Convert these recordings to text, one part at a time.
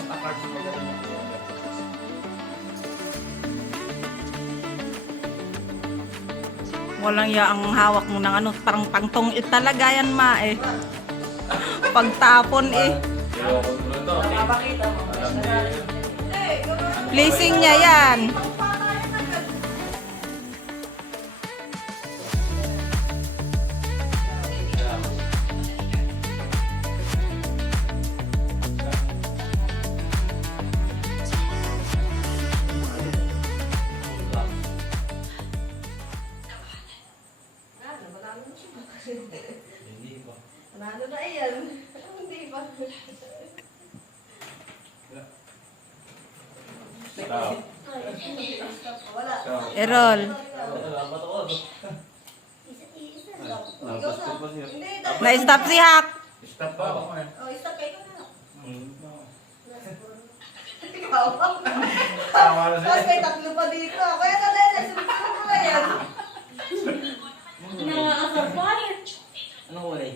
basta cards mo magaling. Walang ya ang hawak mo ng ano, parang pangtong talaga yan ma eh. Pagtapon eh. Pero kung ano to, Nakapakita mo. alam niya. Pleasing niya yan. Hindi pa. Nanalo na iyan. Hindi ba? Stop. Wala. Stop. Errol. Napasok pa siya. Hindi, Na-stop si Hak. Stop pa ako eh. Oh, stop kayo na. Tama na Tapos siya. may tatlo pa dito. Kaya ka na, sunod-sunod mo na yan. Anong kulay?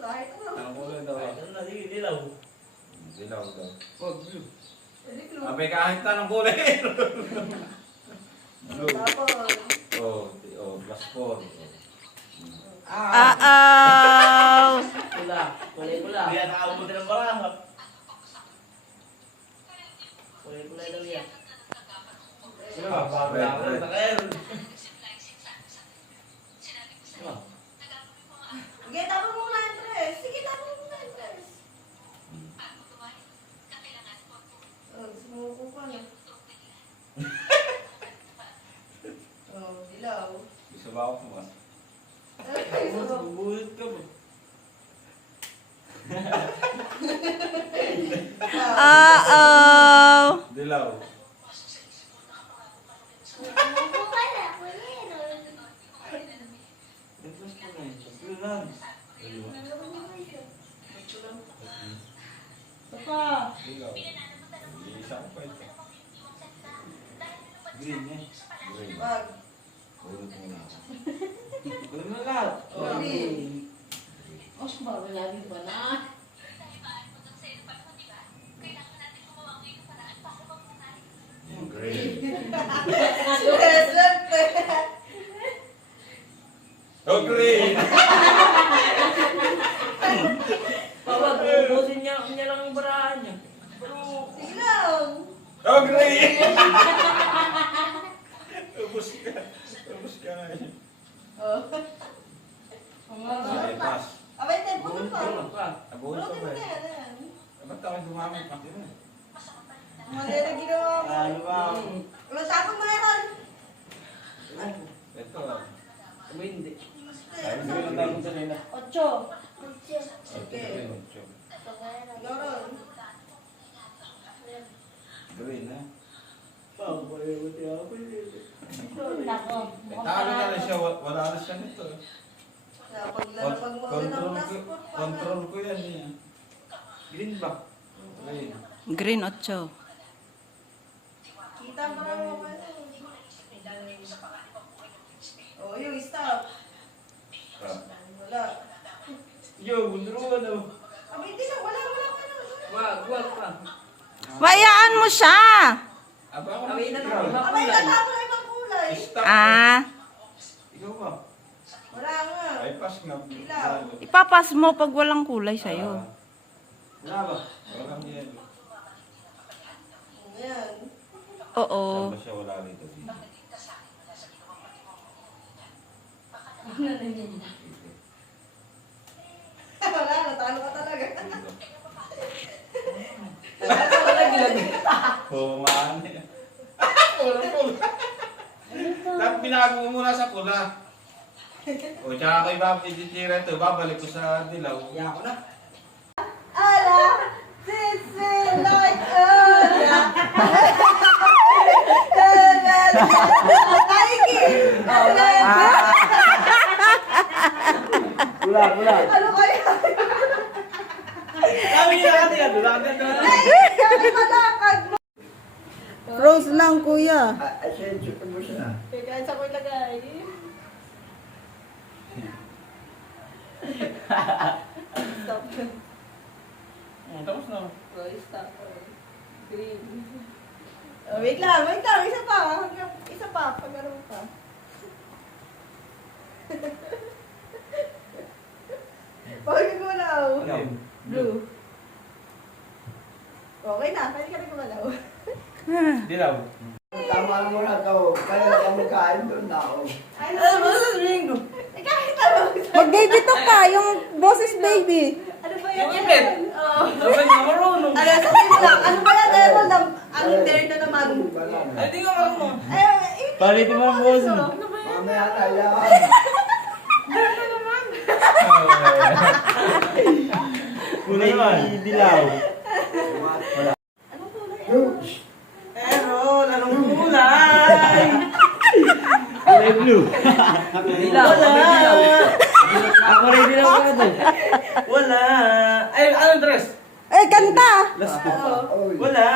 Kahit ano. Ang kulay daw. Ano na, sige, dilaw. Dilaw daw. Oh, blue. Hindi, clue. Abay kahit anong kulay. Blue. Tapos, Plus 4. Uh-oh. Pula. Kulay pula. Hindi yan nakakabuti ng barangap. Kulay pula daw yan. Sino ba? Red, red. sige, tapos mo na interest. Sige, tapos mo na interest. Oh, sumuko ka na. Oh, dilaw. Isa ba ako mo? Bubuhit ka ba? Uh-oh. Dilaw. Nagpas pa na yun. Blue lang. Dilaw. Isa ko pa ito. Green eh. Green. Wag. Ulot muna ako. Green na lahat. Oh, green. Green. Swerte. Oh, green! Pawag, ubusin niya lang yung barahan niya. Sige lang. Oh, green! Ubus ka. Ubus ka na eh. Oh. Ay, pass. Abay, tayo puno pa. Bulok ka. Nabuhol ka Puno ba ka eh? na yan. Ba't ako gumamit? Bakit na? Mali na ginawa mo. Ano ba? Wala tapon mo yan. Ito ah. Ano hindi? Ay, green ang tawag sa nila. Ocho. Ito green. Ocho. Loron. Green eh. Pagpalimuti ako. Talo na rin siya. Wala na siya nito eh. Paglalapag mo agad ng passport. Control ko yan eh. Green ba? Green. Green 8. Kita pa lang mo. Oh, yung stop. Ah. Wala. Yo, bundruan daw. Abay, hindi na. Wala ka na. Wag pa. Bayaan mo siya. Aba ako Awin na na. lang. Abay, katapon na ibang kulay. Stop. Ah, Ikaw ba? Wala nga. Ay, pass nga. Dilaw. ipapas mo pag walang kulay sa'yo. Wala ba? Walang yelo. Ayan. Oo. Saan ba siya wala rito? Wala, natalo ka talaga. Pumaan eh. Pula. Dapat binago mo muna sa pula. O, tsaka ko ibabititira ito. Babalik ko sa dilaw. Yan ako na. Ala, sisi, like, ala. Nike. Pula. Ano kaya? Kami na natin yan. Dulagan na. Kami malakad mo. Rose lang, kuya. Asensyo pa mo siya. Kaya sa ko ilagay. Stop. Tapos na. Rice tapos green. Oh, wait lang. Isa pa. Isa pa. Pagano pa. Pagano ko malaw. Blue. Okay na. Pwede ka rin kumalaw. Dilaw. Tama mo na to. Kaya ka magkain doon na ako. Ano ba sasabihin ko? Kahit ano. Mag-baby talk ka, yung boses baby. Ano ba yan? Yung ipit. Oo. Dapat nga marunong. Ano, sabihin mo lang. Ano ba yan? Ano ba ang dare na naman? Ay, di ka marunong. Ay, Palitin mo ang boss. Ano ba yan? Mamaya na yan. Kulay dilaw. Anong kulay? Ano? Meron, anong kulay? Kulay blue. Wala. Ako rin dilaw ka to. Wala. Ay, anong dress? Eh, kanta! Wala.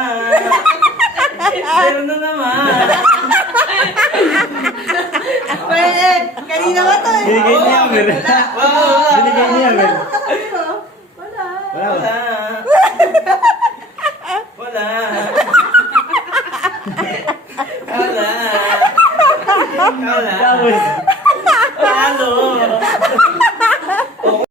Meron na naman. Pwede. Kanina ba to eh? Binigay niya, Mer. Binigay niya, Mer. Wala. Wala. Wala.